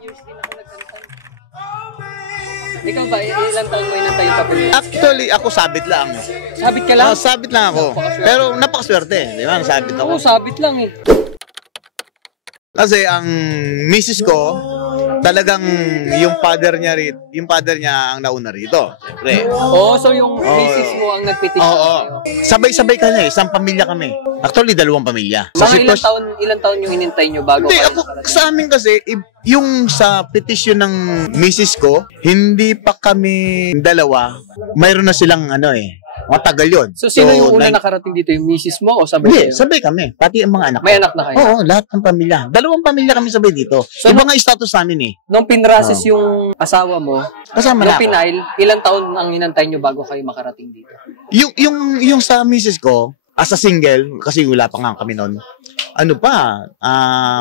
years din ako nagkanta. Ikaw ba, ilang taon mo inantay yung papel? Actually, ako sabit lang. Sabit ka lang? Sabit lang ako. Pero napakaswerte, di ba? Nasabit ako. Oo, sabit lang eh. Kasi ang misis ko, talagang yung father niya ang nauna rito. Siyempre. Oo, so yung misis mo ang nagpetisyon Oo. sa'yo. Sabay-sabay kami, isang pamilya kami. Actually, 2 pamilya. Mga ilang taon yung inintay nyo bago? Hindi, ako, sa amin kasi, yung sa petisyon ng misis ko, hindi pa kami dalawa, mayroon na silang matagal yun. So, sino yung una nakarating dito? Yung misis mo o sabay Hindi, kayo? sabay kami. Pati ang mga anak. May anak na kayo? Oo, lahat ng pamilya. 2 pamilya kami sabay dito. So, Iba nga status namin eh. Nung pinrases yung asawa mo, Kasama na nung ako. pinail, ilang taon ang inantay nyo bago kayo makarating dito? Yung sa misis ko, as a single, kasi wala pa nga kami noon,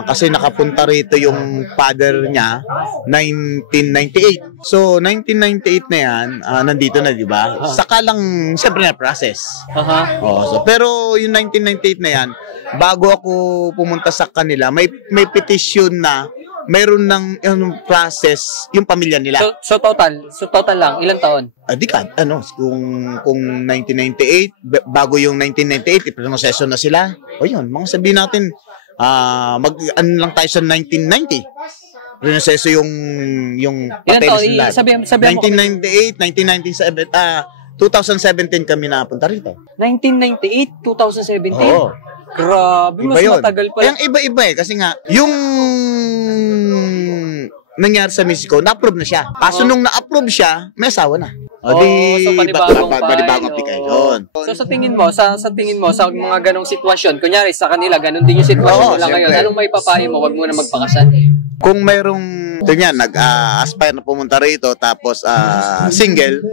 kasi nakapunta rito yung father niya, 1998. So, 1998 na yan, nandito na, di ba? Saka lang, siyempre na-process. Pero yung 1998 na yan, bago ako pumunta sa kanila, may petition na, mayroon ng process yung pamilya nila. So total lang, ilang taon? Kung 1998, bago yung 1998, iproseso na sila. O yun, mga sabihin natin, lang tayo sa 1990. Proseso yung papeles nila. 1998, 1997, 2017 kami napunta rito. 1998, 2017? Oo. Grabe, mas matagal pa. Kaya iba-iba kasi nga, yung nangyari sa misis ko, na-approve na siya. Kaso nung na-approve siya, may asawa na. So panibagong application. So sa tingin mo, sa mga ganong sitwasyon, kunyari sa kanila, ganon din yung sitwasyon nila ngayon, anong may papayo mo? Wag mo na magpakasal? Kung mayroong nag-aspire na pumunta rito, tapos single,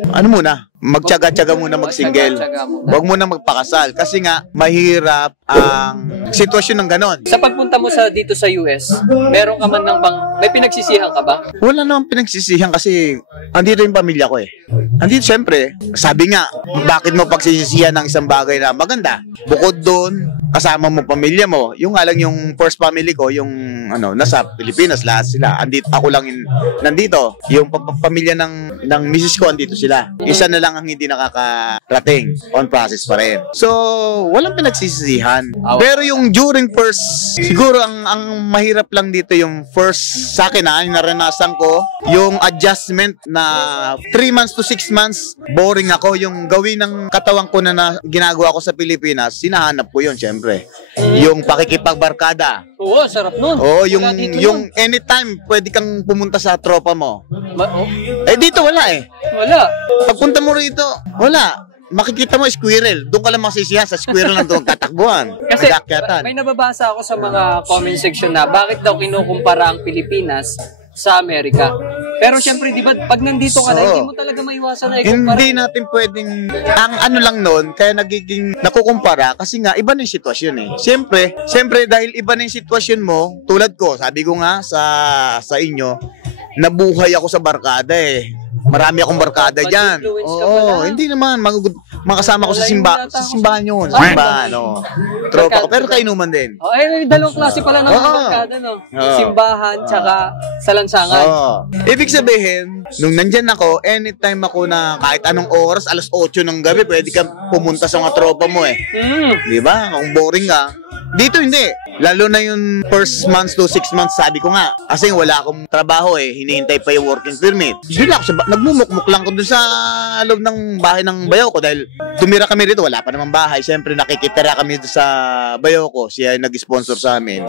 magtyaga-tyaga muna mag-single. Huwag muna magpakasal. Kasi nga, mahirap ang sitwasyon ng ganon. Sa pagpunta mo dito sa US, meron ka man may pinagsisihan ka ba? Wala namang pinagsisihan kasi andito yung pamilya ko eh. Andito siyempre, sabi nga, bakit mo pagsisisihan ng isang bagay na maganda? Bukod doon, kasama mo pamilya mo. Yung nga lang yung first family ko, yung nasa Pilipinas, lahat sila. Ako lang nandito. Yung pamilya ng misis ko, andito sila. Isa na lang ang hindi nakakarating, on process pa rin. So, walang pinagsisisihan. Pero yung during first, siguro ang mahirap lang dito yung first sa akin yung naranasan ko, yung adjustment na 3 months to 6 months, boring ako. Yung gawin ng katawan ko na ginagawa ko sa Pilipinas, sinahanap ko yun, syempre. Yung pakikipagbarkada. Oo, sarap nun. Oo, yung anytime pwede kang pumunta sa tropa mo. Dito wala eh. Wala. Pagpunta mo rito, wala. Makikita mo squirrel. Doon ka lang masisihan sa squirrel na doon katakbuhan. Kasi may nababasa ako sa mga comment section na bakit daw kinukumpara ang Pilipinas sa Amerika. Pero syempre, di ba, pag nandito ka na, hindi mo talaga maiwasan na ikumpara. Hindi natin pwedeng, ang lang nun, kaya nagiging nakukumpara kasi nga, iba na yung sitwasyon eh. Syempre, dahil iba na yung sitwasyon mo, tulad ko, sabi ko nga sa inyo, nabuhay ako sa barkada eh. Marami akong barkada dyan. Oo, hindi naman. Makasama ko sa simbahan yun. Simbahan, tropa ko. Pero kainuman din. Dalawang klase pala ng barkada, no? Simbahan, tsaka sa lansangan. Ibig sabihin, nung nandyan ako, anytime ako na kahit anong oras, alas 8 ng gabi, pwede kang pumunta sa mga tropa mo eh. Di ba? Kung boring ka. Dito hindi. Lalo na yung first months to 6 months, sabi ko nga. Kasi wala akong trabaho eh. Hinihintay pa yung working permit. Nagmumukmuk lang ko dun sa loob ng bahay ng bayaw ko. Dahil tumira kami rito, wala pa namang bahay. Siyempre nakikitira kami sa bayaw ko. Siya ay nag-sponsor sa amin.